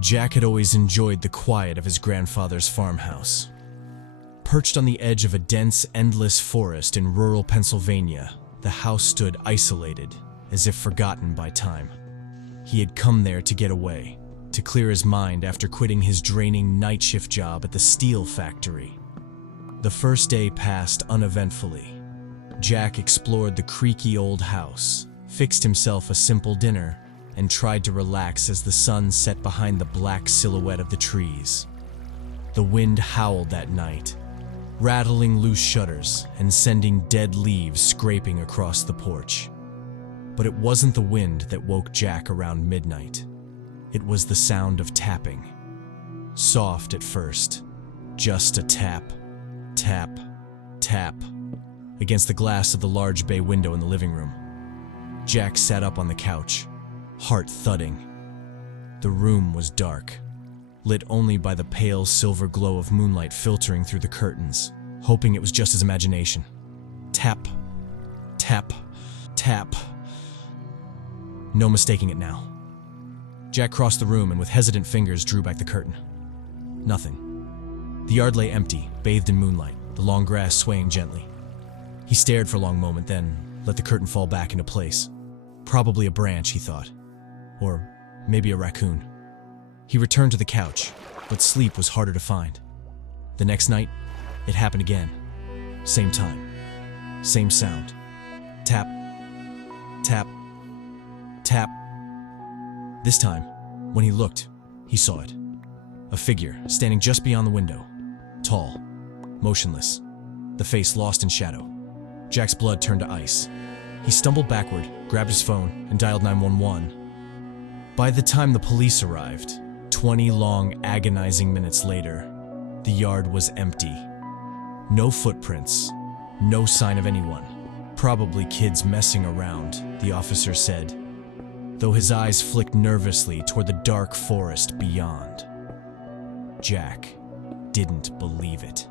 Jack had always enjoyed the quiet of his grandfather's farmhouse. Perched on the edge of a dense, endless forest in rural Pennsylvania, the house stood isolated, as if forgotten by time. He had come there to get away, to clear his mind after quitting his draining night shift job at the steel factory. The first day passed uneventfully. Jack explored the creaky old house, fixed himself a simple dinner, and tried to relax as the sun set behind the black silhouette of the trees. The wind howled that night, rattling loose shutters and sending dead leaves scraping across the porch. But it wasn't the wind that woke Jack around midnight. It was the sound of tapping. Soft at first, just a tap, tap, tap, against the glass of the large bay window in the living room. Jack sat up on the couch, heart thudding. The room was dark, lit only by the pale silver glow of moonlight filtering through the curtains, hoping it was just his imagination. Tap, tap, tap. No mistaking it now. Jack crossed the room and with hesitant fingers drew back the curtain. Nothing. The yard lay empty, bathed in moonlight, the long grass swaying gently. He stared for a long moment, then let the curtain fall back into place. Probably a branch, he thought. Or maybe a raccoon. He returned to the couch, but sleep was harder to find. The next night, it happened again. Same time. Same sound. Tap. Tap. Tap. This time, when he looked, he saw it. A figure standing just beyond the window. Tall. Motionless. The face lost in shadow. Jack's blood turned to ice. He stumbled backward, grabbed his phone, and dialed 911. By the time the police arrived, 20 long, agonizing minutes later, the yard was empty. No footprints, no sign of anyone. Probably kids messing around, the officer said, though his eyes flicked nervously toward the dark forest beyond. Jack didn't believe it.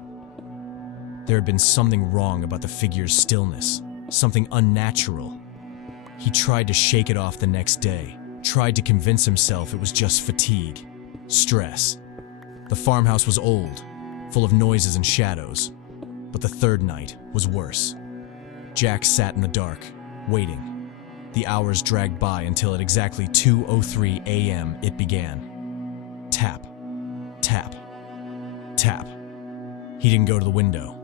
There had been something wrong about the figure's stillness, something unnatural. He tried to shake it off the next day, tried to convince himself it was just fatigue, stress. The farmhouse was old, full of noises and shadows, but the third night was worse. Jack sat in the dark, waiting. The hours dragged by until at exactly 2:03 a.m. it began. Tap, tap, tap. He didn't go to the window.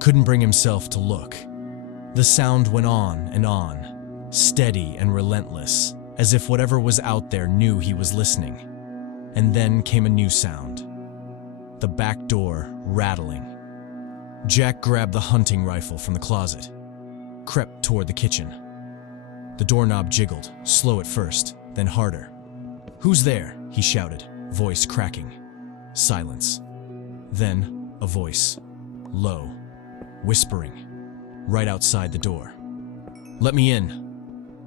Couldn't bring himself to look. The sound went on, steady and relentless, as if whatever was out there knew he was listening. And then came a new sound. The back door rattling. Jack grabbed the hunting rifle from the closet, crept toward the kitchen. The doorknob jiggled, slow at first, then harder. "Who's there?" he shouted, voice cracking. Silence. Then a voice, low, whispering, right outside the door. "Let me in."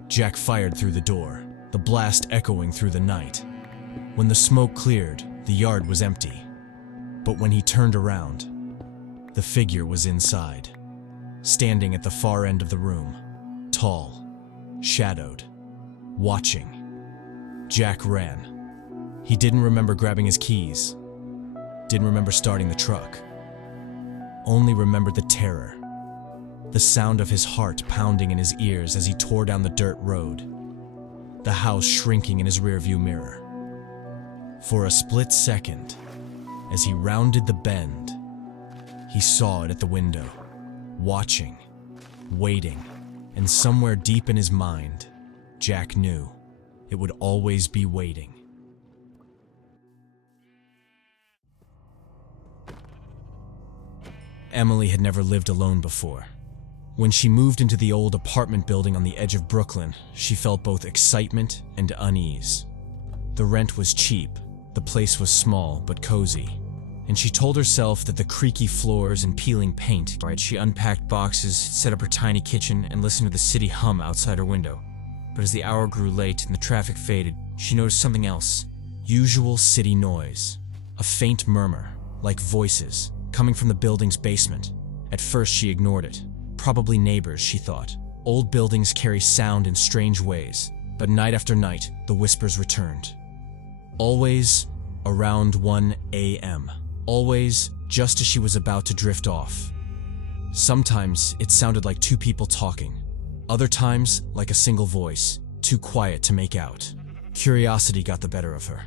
Jack fired through the door, the blast echoing through the night. When the smoke cleared, the yard was empty. But when he turned around, the figure was inside, standing at the far end of the room, tall, shadowed, watching. Jack ran. He didn't remember grabbing his keys, didn't remember starting the truck, only remembered the terror, the sound of his heart pounding in his ears as he tore down the dirt road, the house shrinking in his rearview mirror. For a split second, as he rounded the bend, he saw it at the window, watching, waiting, and somewhere deep in his mind, Jack knew it would always be waiting. Emily had never lived alone before. When she moved into the old apartment building on the edge of Brooklyn, she felt both excitement and unease. The rent was cheap, the place was small but cozy, and she told herself that the creaky floors and peeling paint. She unpacked boxes, set up her tiny kitchen, and listened to the city hum outside her window. But as the hour grew late and the traffic faded, she noticed something else. Usual city noise. A faint murmur, like voices, coming from the building's basement. At first she ignored it. Probably neighbors, she thought. Old buildings carry sound in strange ways, but night after night, the whispers returned. Always around 1 a.m. Always just as she was about to drift off. Sometimes it sounded like two people talking. Other times like a single voice, too quiet to make out. Curiosity got the better of her.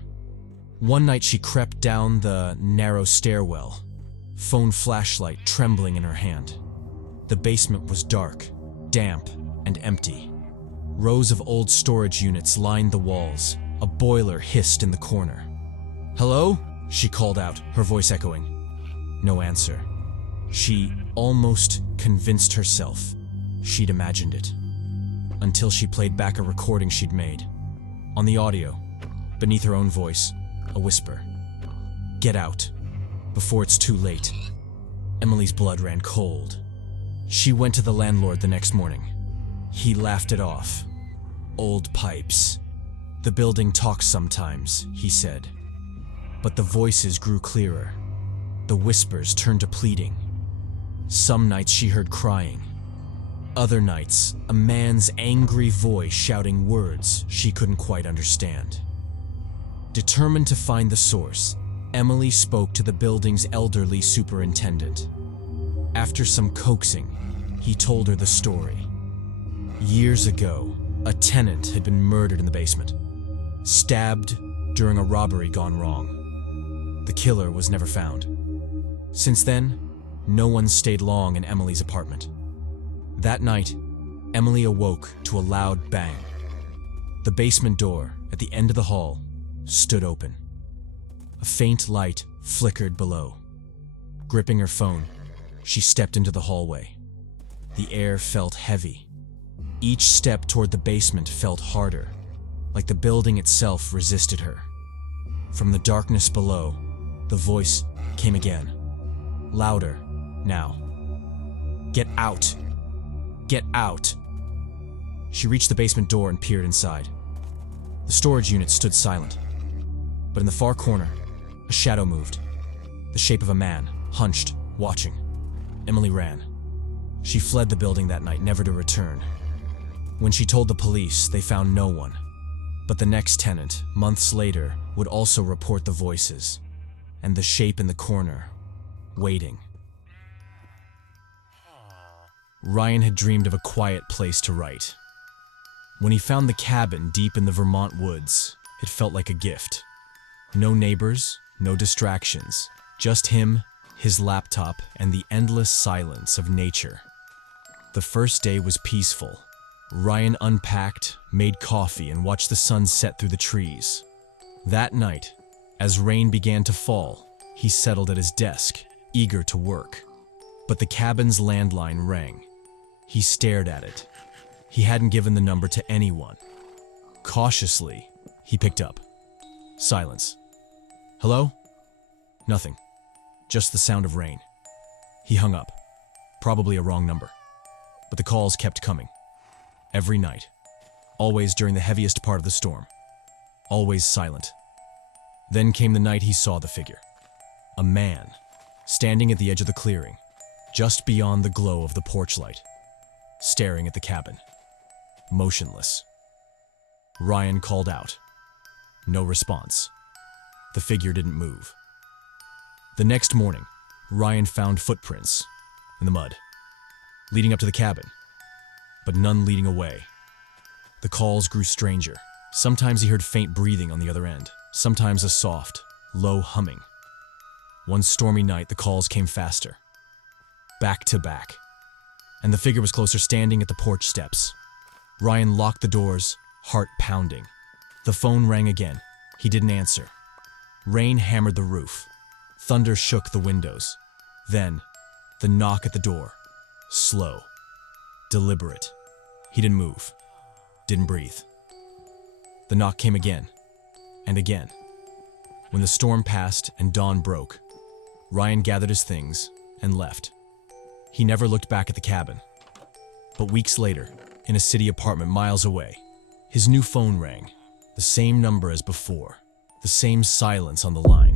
One night she crept down the narrow stairwell, phone flashlight trembling in her hand. The basement was dark, damp, and empty. Rows of old storage units lined the walls. A boiler hissed in the corner. "Hello?" she called out, her voice echoing. No answer. She almost convinced herself she'd imagined it, until she played back a recording she'd made. On the audio, beneath her own voice, a whisper. "Get out, before it's too late." Emily's blood ran cold. She went to the landlord the next morning. He laughed it off. "Old pipes. The building talks sometimes," he said. But the voices grew clearer. The whispers turned to pleading. Some nights she heard crying. Other nights, a man's angry voice shouting words she couldn't quite understand. Determined to find the source, Emily spoke to the building's elderly superintendent. After some coaxing, he told her the story. Years ago, a tenant had been murdered in the basement, stabbed during a robbery gone wrong. The killer was never found. Since then, no one stayed long in Emily's apartment. That night, Emily awoke to a loud bang. The basement door at the end of the hall stood open. A faint light flickered below. Gripping her phone, she stepped into the hallway. The air felt heavy. Each step toward the basement felt harder, like the building itself resisted her. From the darkness below, the voice came again, louder now. "Get out! Get out!" She reached the basement door and peered inside. The storage unit stood silent, but in the far corner, a shadow moved, the shape of a man, hunched, watching. Emily ran. She fled the building that night, never to return. When she told the police, they found no one. But the next tenant, months later, would also report the voices, and the shape in the corner, waiting. Ryan had dreamed of a quiet place to write. When he found the cabin deep in the Vermont woods, it felt like a gift. No neighbors, no distractions, just him, his laptop, and the endless silence of nature. The first day was peaceful. Ryan unpacked, made coffee, and watched the sun set through the trees. That night, as rain began to fall, he settled at his desk, eager to work. But the cabin's landline rang. He stared at it. He hadn't given the number to anyone. Cautiously, he picked up. Silence. "Hello?" Nothing. Just the sound of rain. He hung up. Probably a wrong number. But the calls kept coming. Every night. Always during the heaviest part of the storm. Always silent. Then came the night he saw the figure. A man, standing at the edge of the clearing, just beyond the glow of the porch light, staring at the cabin. Motionless. Ryan called out. No response. The figure didn't move. The next morning, Ryan found footprints in the mud, leading up to the cabin, but none leading away. The calls grew stranger. Sometimes he heard faint breathing on the other end, sometimes a soft, low humming. One stormy night, the calls came faster, back to back, and the figure was closer, standing at the porch steps. Ryan locked the doors, heart pounding. The phone rang again. He didn't answer. Rain hammered the roof. Thunder shook the windows. Then, the knock at the door. Slow. Deliberate. He didn't move. Didn't breathe. The knock came again. And again. When the storm passed and dawn broke, Ryan gathered his things and left. He never looked back at the cabin. But weeks later, in a city apartment miles away, his new phone rang. The same number as before. The same silence on the line.